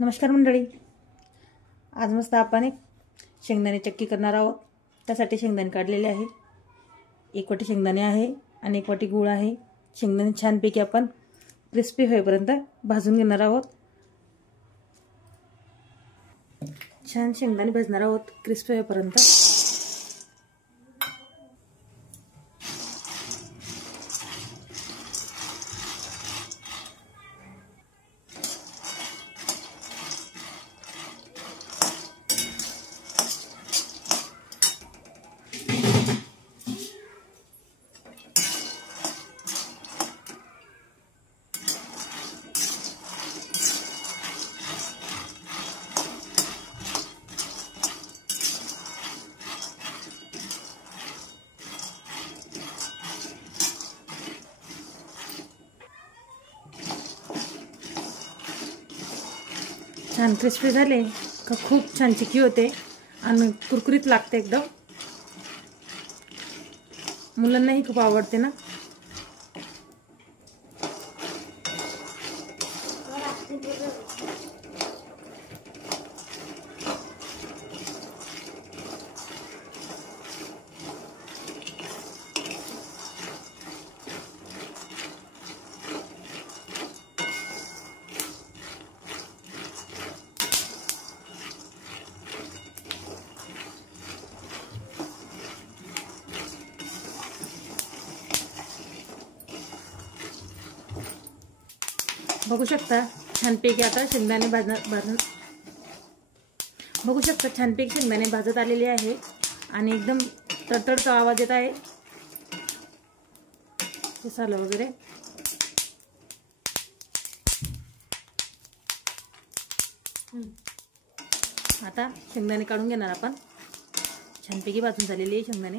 नमस्कार मंडळी, आज मस्त आपण एक शेंगदाणे चक्की करणार आहोत। त्यासाठी शेंगदाणे काढलेले आहे। एक वाटी शेंगदाणे आहे आणि एक वाटी गूळ आहे। शेंगदाणे छानपैकी आपण क्रिस्पी होईपर्यंत भाजून घेणार आहोत। छान शेंगदाणे भाजणार आहोत क्रिस्पी होईपर्यंत। छान क्रिस्पी झाले का खूप छान चिक्की होते आणि कुरकुरीत लागते एकदम। मुलांनाही खूप आवडते ना। बघू शकता छानपैकी आता शेंगदाणे बघू शकता छानपैकी शेंगदाणे भाजत आलेले आहे आणि एकदम तडतडचा आवाज येत आहे मसाला वगैरे। आता शेंगदाणे काढून घेणार आपण। छानपैकी भाजून झालेले आहे शेंगदाणे।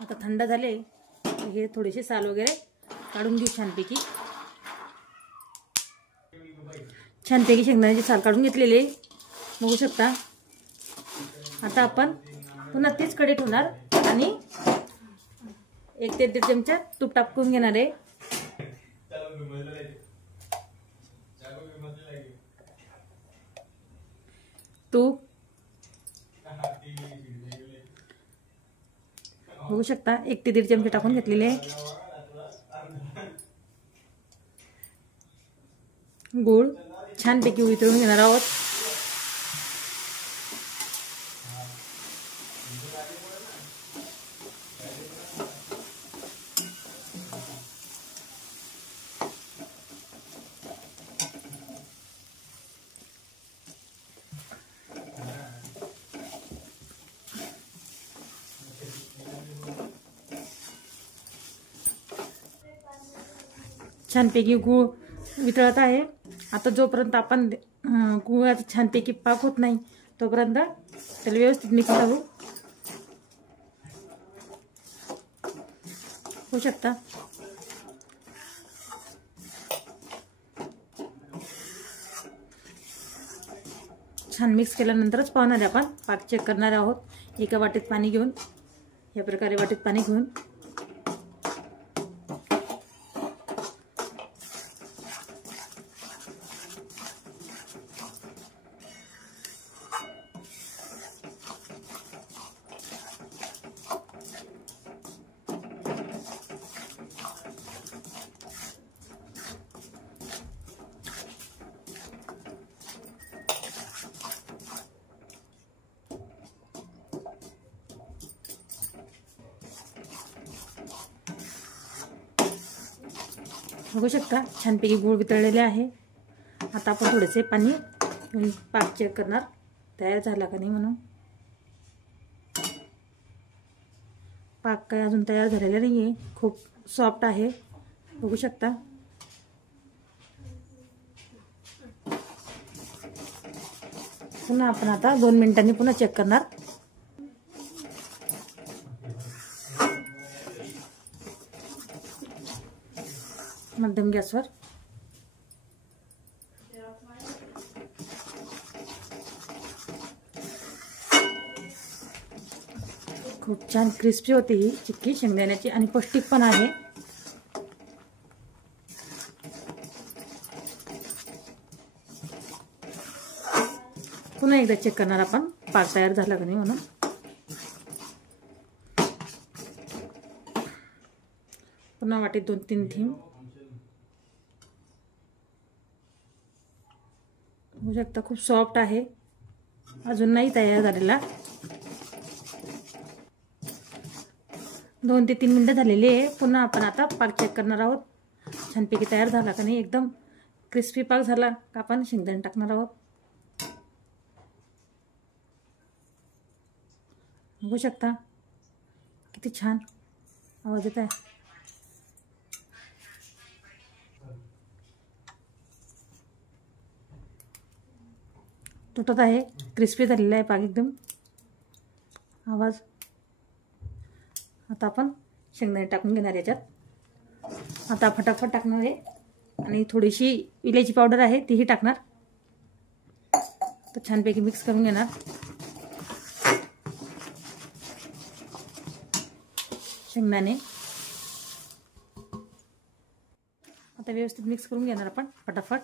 आता थंड झाले हे थोडेसे साल वगैरे काढून घेऊ छानपैकी। छानपैकी शेंगदाण्याचे साल काढून घेतलेले बघू शकता। आता आपण पुन्हा तीच कढई ठेवणार आणि 1 ते 1.5 चमचा तूप टाकून घेणार आहे। तूप बघू शकता 1 ते 1.5 चमचे टाकून घेतलेले आहे। गूळ छानपैकी वितळून घेणार आहोत। छानपैकी गूळ वितळत आहे। आता जोपर्यंत आपण गुळाचा छानपैकी पाक होत नाही तोपर्यंत त्याला व्यवस्थित मिक्स करू। होऊ शकता छान मिक्स केल्यानंतरच पाहणार आहे आपण पाक चेक करणार आहोत। एका वाटीत पाणी घेऊन या प्रकारे वाटीत पाणी घेऊन बघू शकता छानपैकी गूळ वितळलेले आहे। आता आपण थोडेसे पाणी पाक चेक करणार तयार झाला का नाही म्हणून। पाक काय अजून तयार झालेला नाहीये, खूप सॉफ्ट आहे बघू शकता। पुन्हा आपण आता 2 मिनिटांनी पुन्हा चेक करणार। मध्यम गॅसवर खूप छान क्रिस्पी होते ही चिक्की शेंगदाण्याची आणि पौष्टिक पण आहे. पुन्हा एकदा चेक करणार आपण पाक तयार झाला का नाही म्हणून. पुन्हा वाटीत 2-3 थेंब बघू शकता. खूप सॉफ्ट आहे, अजून नाही तयार झालेला. 2 ते 3 मिनिटं झालेली आहे. पुन्हा आपण आता पाक चेक करणार आहोत छानपैकी तयार झाला का नाही. एकदम क्रिस्पी पाक झाला का आपण शेंगदाणे टाकणार आहोत. बघू शकता किती छान आवाज येत आहे. तुटत आहे, क्रिस्पी झालेला आहे पाक एकदम. आवाज. आता आपण शेंगदाणे टाकून घेणार याच्यात. आता फटाफट टाकणार आहे आणि थोडीशी इलायची पावडर आहे तीही टाकणार. तर छानपैकी मिक्स करून घेणार. शेंगदाणे आता व्यवस्थित मिक्स करून घेणार आपण फटाफट.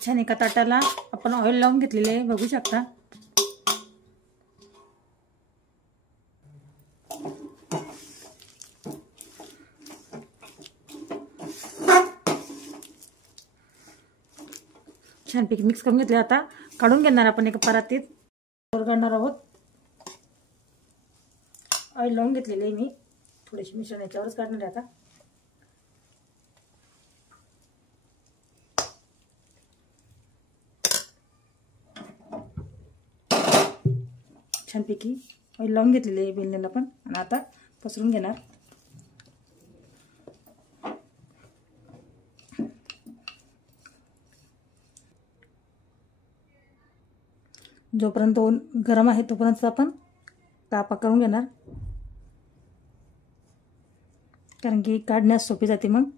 छान एका ताटाला आपण ऑइल लावून घेतलेले आहे, बघू शकता. छानपैकी मिक्स करून घेतले. आता काढून घेणार आपण एका परातीत. काढणार आहोत. ऑइल लावून घेतलेले आहे मी. थोडेसे मिश्रण याच्यावरच काढणार आहे आता. छानपैकी ऑइल लावून घेतलेले आहे बेलण्याला पण. आणि आता पसरून घेणार. जोपर्यंत गरम आहे तोपर्यंत आपण कापा करून घेणार, कारण की काढण्यास सोपी जाते मग.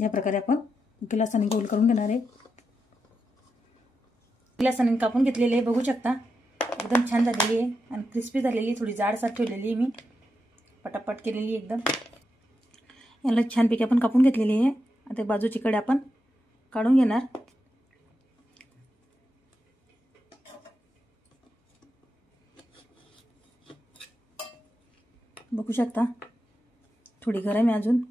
या प्रकारे आपण गिलासाने गोल करून घेणार आहे. गिलासाने कापून घेतलेले आहे, बघू शकता. एकदम छान झालेली आहे आणि क्रिस्पी झालेली. थोडी जाडसर ठेवलेली आहे मी, पटापट केलेली एकदम. याला छानपैकी आपण कापून घेतलेली आहे. आता बाजूची कडे आपण काढून घेणार. बघू शकता थोडी गरम आहे अजून.